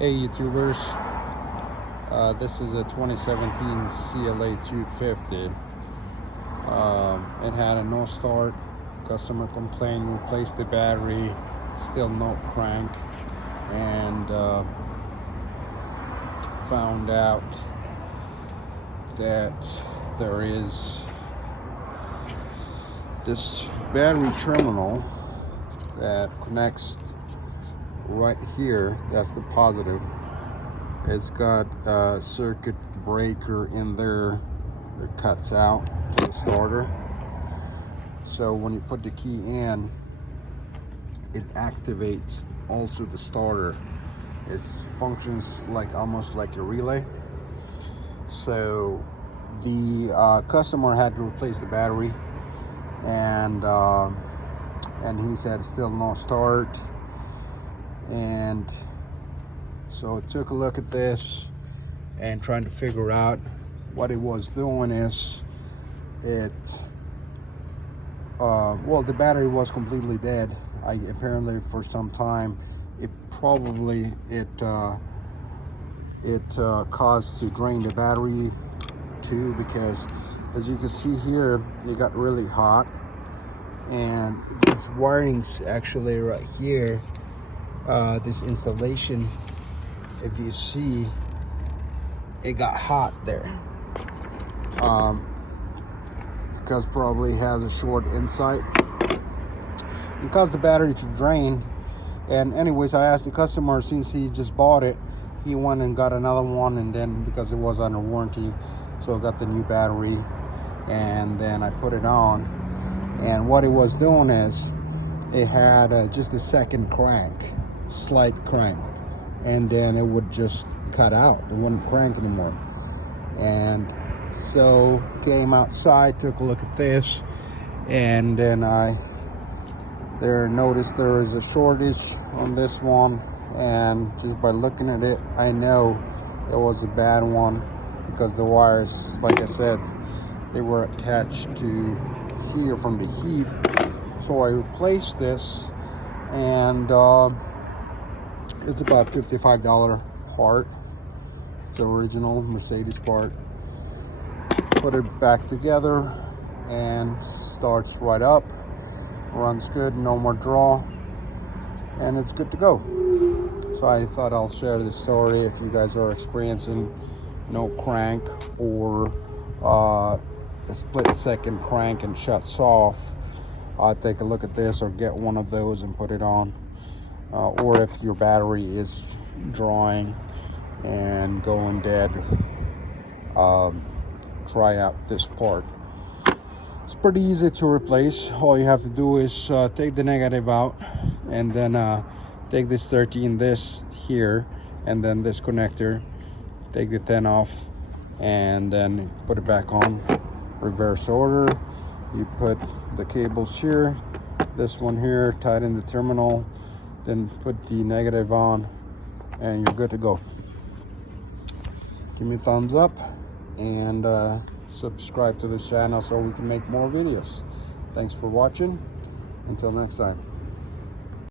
Hey YouTubers, this is a 2017 CLA 250. It had a NoStart. Customer complained, replaced the battery, still no crank, and found out that there is this battery terminal that connects right here. That's the positive. It's got a circuit breaker in there that cuts out the starter. So when you put the key in, it activates also the starter. It functions like almost like a relay. So the customer had to replace the battery, and he said still no start. And so I took a look at this and trying to figure out what it was doing. Is it well, the battery was completely dead. Apparently for some time it probably caused to drain the battery too, because as you can see here, it got really hot, and this wiring's actually right here. This installation, if you see, it got hot there, because probably has a short inside. It caused the battery to drain. And anyways, I asked the customer, since he just bought it, he went and got another one, and then because it was under warranty, so I got the new battery, and then I put it on. And what it was doing is it had just a second crank, slight crank, and then it would just cut out. It wouldn't crank anymore. And so came outside, took a look at this, and then I noticed there is a shortage on this one. And just by looking at it, I know it was a bad one, because the wires, like I said, they were attached to here from the heat. So I replaced this, and it's about $55 part. It's the original Mercedes part. Put it back together and starts right up, runs good, no more draw, and it's good to go. So I thought I'll share this story. If you guys are experiencing no crank, or a split second crank and shuts off, take a look at this, or get one of those and put it on. Or if your battery is drawing and going dead, try out this part. It's pretty easy to replace. All you have to do is take the negative out, and then take this 13, this here, and then this connector, take the 10 off, and then put it back on. Reverse order. You put the cables here, this one here, tighten the terminal, then put the negative on, and you're good to go. Give me a thumbs up, and subscribe to this channel so we can make more videos. Thanks for watching. Until next time.